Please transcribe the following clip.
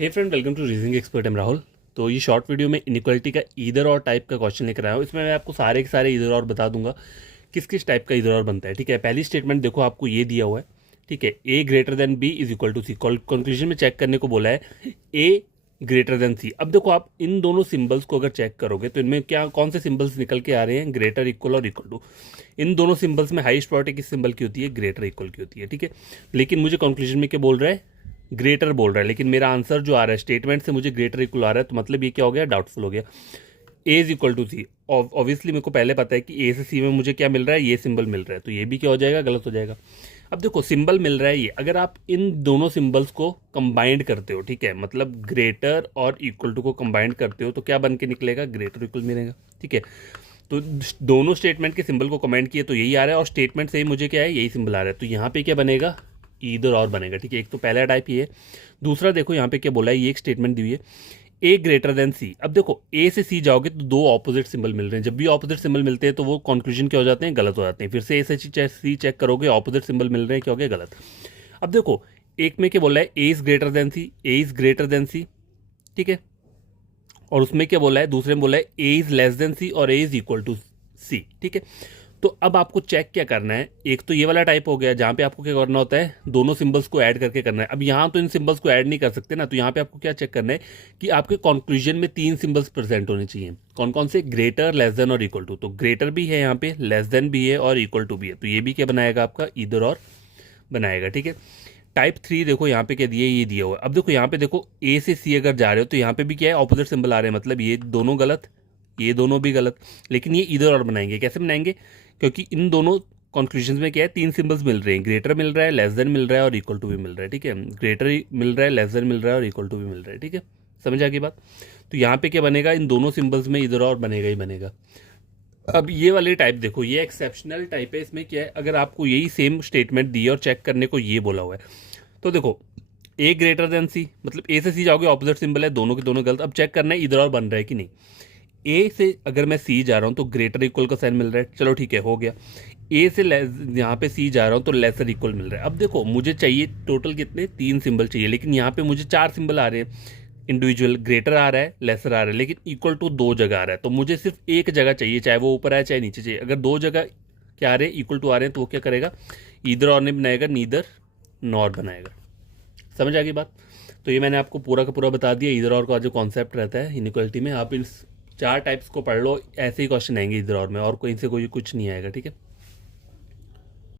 Hey friend, welcome to reasoning expert. Am Rahul. तो ये short video में इनइक्वालिटी का ईदर और टाइप का क्वेश्चन लेकर आया हूँ। इसमें मैं आपको सारे के सारे ईदर और बता दूंगा किस किस टाइप का ईदर और बनता है। ठीक है, पहली स्टेटमेंट देखो, आपको ये दिया हुआ है। ठीक है, A greater than B is equal to C. Conclusion में चेक करने को बोला है ए ग्रेटर देन सी। अब देखो, आप इन दोनों सिंबल्स को अगर चेक करोगे तो इनमें क्या कौन से सिंबल्स निकल के आ रहे हैं, ग्रेटर, इक्वल और इक्वल टू। इन दोनों सिंबल्स में हाईएस्ट प्रायोरिटी किस सिंबल की होती है, ग्रेटर इक्वल की होती है। ठीक है, लेकिन मुझे कंक्लूजन में क्या बोल रहा है, ग्रेटर बोल रहा है, लेकिन मेरा आंसर जो आ रहा है स्टेटमेंट से मुझे ग्रेटर इक्वल आ रहा है, तो मतलब ये क्या हो गया, डाउटफुल हो गया। A is equal to C, obviously मेरे को पहले पता है कि ए से सी में मुझे क्या मिल रहा है, ये सिंबल मिल रहा है, तो ये भी क्या हो जाएगा, गलत हो जाएगा। अब देखो, सिंबल मिल रहा है ये, अगर आप इन दोनों सिंबल्स को कंबाइंड करते हो, ठीक है, मतलब ग्रेटर और इक्वल टू को कंबाइंड करते हो, तो क्या बन के निकलेगा, ग्रेटर इक्वल मिलेगा। ठीक है, तो दोनों स्टेटमेंट के सिंबल को कमेंट किए तो यही आ रहा है, और स्टेटमेंट से ही मुझे क्या है, यही सिंबल आ रहा है, तो यहाँ पे क्या बनेगा, ईदर और बनेगा। ठीक है, एक तो पहला टाइप ये है। दूसरा देखो, यहाँ पे क्या बोला है, ये एक स्टेटमेंट दी हुई है, ए ग्रेटर देन सी। अब देखो, ए से सी जाओगे तो दो ऑपोजिट सिंबल मिल रहे हैं, जब भी ऑपोजिट सिंबल मिलते हैं तो वो कंक्लूजन क्या हो जाते हैं, गलत हो जाते हैं। फिर से ए से सी चेक करोगे, ऑपोजिट सिंबल मिल रहे हैं, क्या हो गया, गलत। अब देखो, एक में क्या बोला है, A is greater than C, A is greater than C. ठीक है, और उसमें क्या बोला है, दूसरे में बोला है ए इज लेस देन सी और ए इज इक्वल टू सी। ठीक है, तो अब आपको चेक क्या करना है, एक तो ये वाला टाइप हो गया जहाँ पे आपको क्या करना होता है, दोनों सिंबल्स को ऐड करके करना है। अब यहाँ तो इन सिंबल्स को ऐड नहीं कर सकते ना, तो यहाँ पे आपको क्या चेक करना है कि आपके कंक्लूजन में तीन सिंबल्स प्रेजेंट होने चाहिए। कौन कौन से, ग्रेटर, लेस देन और इक्वल टू। तो ग्रेटर भी है यहाँ पे, लेस देन भी है और इक्वल टू भी है, तो ये भी क्या बनाएगा, आपका ईदर और बनाएगा। ठीक है, टाइप 3 देखो, यहाँ पे क्या दिया है, ये दिया हुआ है। अब देखो, यहाँ पे देखो, ए से सी अगर जा रहे हो तो यहाँ पे भी क्या है, ऑपोजिट सिंबल आ रहे हैं, मतलब ये दोनों गलत, ये दोनों भी गलत, लेकिन ये इधर और बनाएंगे। कैसे बनाएंगे, क्योंकि इन दोनों कॉन्क्लूजन में क्या है, तीन सिंबल्स मिल रहे हैं, ग्रेटर मिल रहा है, लेस देन मिल रहा है और इक्वल टू भी मिल रहा है। ठीक है, ग्रेटर मिल रहा है, लेस देन मिल रहा है और इक्वल टू भी मिल रहा है। ठीक है, समझ आ गई बात। तो यहाँ पे क्या बनेगा, इन दोनों सिंबल्स में इधर और बनेगा ही बनेगा। अब ये वाले टाइप देखो, ये एक्सेप्शनल टाइप है। इसमें क्या है, अगर आपको यही सेम स्टेटमेंट दी है और चेक करने को ये बोला हुआ है, तो देखो, ए ग्रेटर देन सी, मतलब ए से सी जाओगे, ऑपोजिट सिंबल है, दोनों के दोनों गलत। अब चेक करना है इधर और बन रहा है कि नहीं। ए से अगर मैं सी जा रहा हूँ तो ग्रेटर इक्वल का साइन मिल रहा है, चलो ठीक है, हो गया। ए से यहाँ पे सी जा रहा हूँ तो लेसर इक्वल मिल रहा है। अब देखो, मुझे चाहिए टोटल कितने, तीन सिंबल चाहिए, लेकिन यहाँ पे मुझे चार सिंबल आ रहे हैं इंडिविजुअल। ग्रेटर आ रहा है, लेसर आ रहा है, लेकिन इक्वल टू दो जगह आ रहा है, तो मुझे सिर्फ एक जगह चाहिए, चाहे वो ऊपर आए चाहे नीचे चाहिए। अगर दो जगह क्या आ रहे हैं, इक्वल टू आ रहे हैं, तो वो क्या करेगा, ईदर और नहीं बनाएगा, नीदर नॉर बनाएगा। समझ आ गई बात। तो ये मैंने आपको पूरा का पूरा बता दिया, इधर और का जो कॉन्सेप्ट रहता है इनइक्वालिटी में। आप इन चार टाइप्स को पढ़ लो, ऐसे ही क्वेश्चन आएंगे इधर और में, और कोई से कोई कुछ नहीं आएगा। ठीक है।